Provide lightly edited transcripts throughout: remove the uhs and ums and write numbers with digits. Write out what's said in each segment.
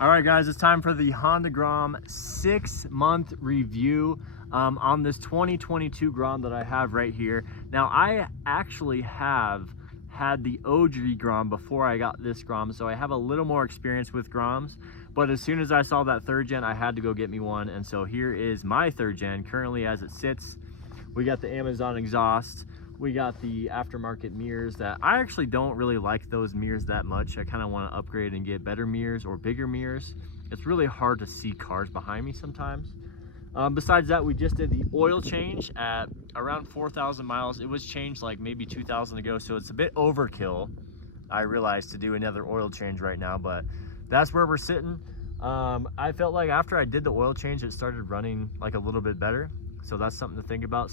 All right, guys, it's time for the Honda Grom 6-month review on this 2022 Grom that I have right here. Now, I actually have had the OG Grom before I got this Grom, so I have a little more experience with Groms. But as soon as I saw that 3rd gen, I had to go get me one. And so here is my 3rd gen currently as it sits. We got the Amazon exhaust. We got the aftermarket mirrors that I actually don't really like those mirrors that much. I kind of want to upgrade and get better mirrors or bigger mirrors. It's really hard to see cars behind me sometimes. Besides that, we just did the oil change at around 4,000 miles. It was changed like maybe 2,000 ago, so it's a bit overkill, I realized, to do another oil change right now, but that's where we're sitting. I felt like after I did the oil change, it started running like a little bit better. So that's something to think about.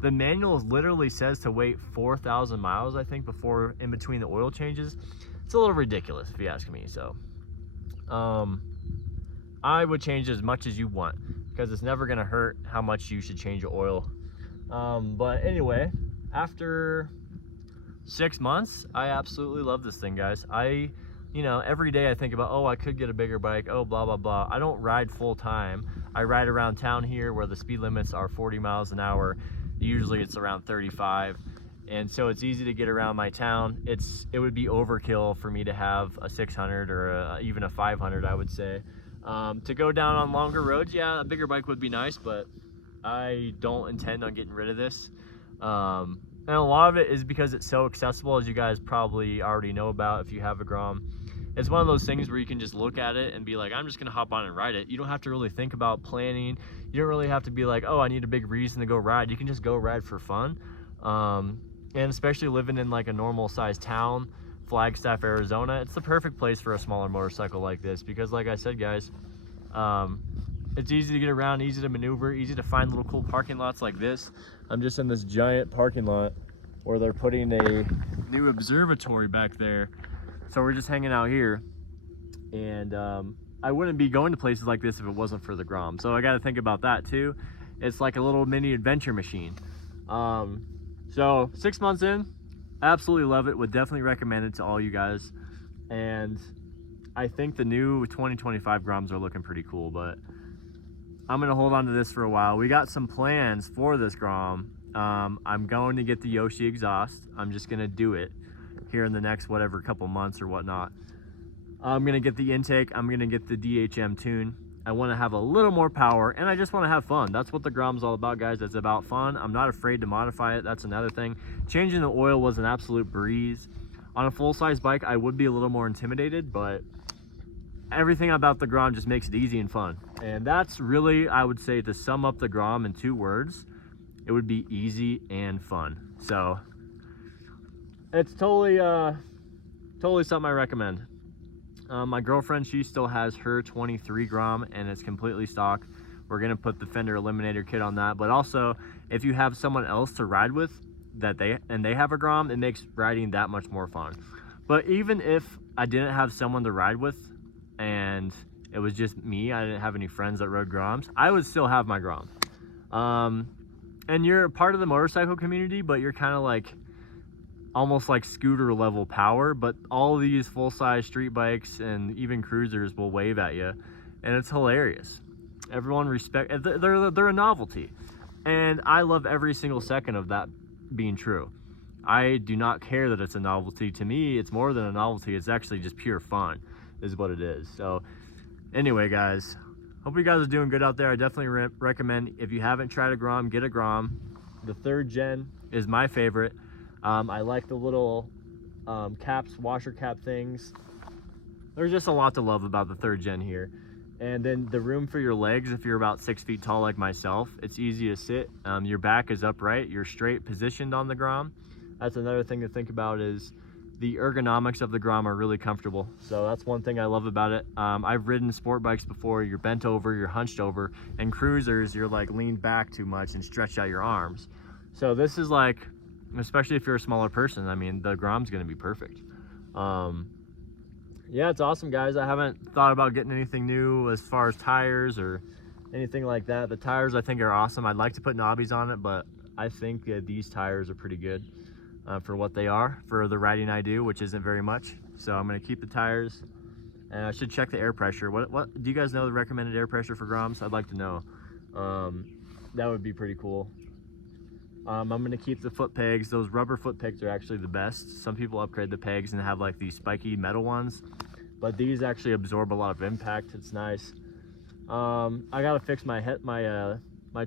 The manual literally says to wait 4,000 miles, I think, before in between the oil changes. It's a little ridiculous if you ask me. So I would change as much as you want because it's never going to hurt how much you should change your oil. But anyway, after 6 months, I absolutely love this thing, guys. Every day I think about, oh, I could get a bigger bike, oh, blah, blah, blah. I don't ride full time. I ride around town here where the speed limits are 40 miles an hour. Usually it's around 35. And so it's easy to get around my town. It would be overkill for me to have a 600 or even a 500, I would say. To go down on longer roads, yeah, a bigger bike would be nice, but I don't intend on getting rid of this. And a lot of it is because it's so accessible, as you guys probably already know about if you have a Grom. It's one of those things where you can just look at it and be like, I'm just gonna hop on and ride it. You don't have to really think about planning. You don't really have to be like, oh, I need a big reason to go ride. You can just go ride for fun. And especially living in like a normal sized town, Flagstaff, Arizona, it's the perfect place for a smaller motorcycle like this because, like I said, guys, it's easy to get around, easy to maneuver, easy to find little cool parking lots like this. I'm just in this giant parking lot where they're putting a new observatory back there. So we're just hanging out here, and I wouldn't be going to places like this if it wasn't for the Grom. So I got to think about that too. It's like a little mini adventure machine. So 6 months in, absolutely love it. Would definitely recommend it to all you guys. And I think the new 2025 Groms are looking pretty cool, but I'm gonna hold on to this for a while. We got some plans for this Grom. I'm going to get the Yoshi exhaust. I'm just gonna do it here in the next whatever couple months or whatnot. I'm gonna get the intake. I'm gonna get the DHM tune. I want to have a little more power, and I just want to have fun. That's what the Grom's all about, guys. It's about fun. I'm not afraid to modify it. That's another thing. Changing the oil was an absolute breeze. On a full-size bike, I would be a little more intimidated, but everything about the Grom just makes it easy and fun. And that's really, I would say, to sum up the Grom in 2 words, it would be easy and fun. So it's totally something I recommend. My girlfriend, she still has her 23 Grom and it's completely stock. We're gonna put the fender eliminator kit on that, but also if you have someone else to ride with they have a Grom, it makes riding that much more fun. But even if I didn't have someone to ride with and it was just me, I didn't have any friends that rode Groms, I would still have my Grom. And you're a part of the motorcycle community, but you're kind of like almost like scooter level power, but all these full-size street bikes and even cruisers will wave at you, and it's hilarious. Everyone they're a novelty, and I love every single second of that being true. I do not care that it's a novelty. To me, it's more than a novelty. It's actually just pure fun is what it is. So anyway, guys, hope you guys are doing good out there. I definitely recommend, if you haven't tried a Grom, get a Grom. The 3rd gen is my favorite. I like the little washer cap things. There's just a lot to love about the 3rd gen here. And then the room for your legs, if you're about 6 feet tall like myself, it's easy to sit. Your back is upright, you're straight positioned on the Grom. That's another thing to think about, is the ergonomics of the Grom are really comfortable. So that's one thing I love about it. I've ridden sport bikes before. You're bent over, you're hunched over, and cruisers, you're like leaned back too much and stretched out your arms. So this is like, especially if you're a smaller person, I mean, the Grom's gonna be perfect. Yeah, it's awesome, guys. I haven't thought about getting anything new as far as tires or anything like that. The tires I think are awesome. I'd like to put knobbies on it, but I think these tires are pretty good for what they are, for the riding I do, which isn't very much. So I'm gonna keep the tires And I should check the air pressure. What do you guys know the recommended air pressure for Groms? I'd like to know. That would be pretty cool. I'm gonna keep the foot pegs. Those rubber foot pegs are actually the best. Some people upgrade the pegs and have like these spiky metal ones, but these actually absorb a lot of impact. It's nice. I gotta fix my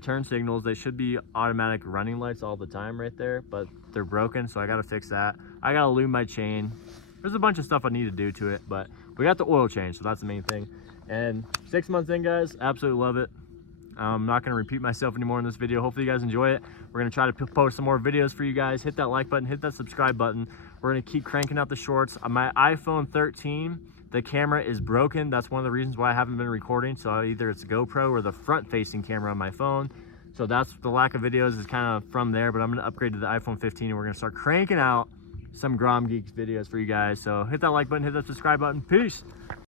turn signals. They should be automatic running lights all the time right there, but they're broken, so I gotta fix that. I gotta lube my chain. There's a bunch of stuff I need to do to it, but we got the oil change, so that's the main thing. And 6 months in, guys, absolutely love it. I'm not going to repeat myself anymore in this video. Hopefully you guys enjoy it. We're going to try to post some more videos for you guys. Hit that like button, hit that subscribe button. We're going to keep cranking out the shorts. On my iPhone 13, the camera is broken. That's one of the reasons why I haven't been recording. So either it's a GoPro or the front-facing camera on my phone. So that's the lack of videos is kind of from there. But I'm going to upgrade to the iPhone 15 and we're going to start cranking out some GromGeekz videos for you guys. So hit that like button, hit that subscribe button. Peace.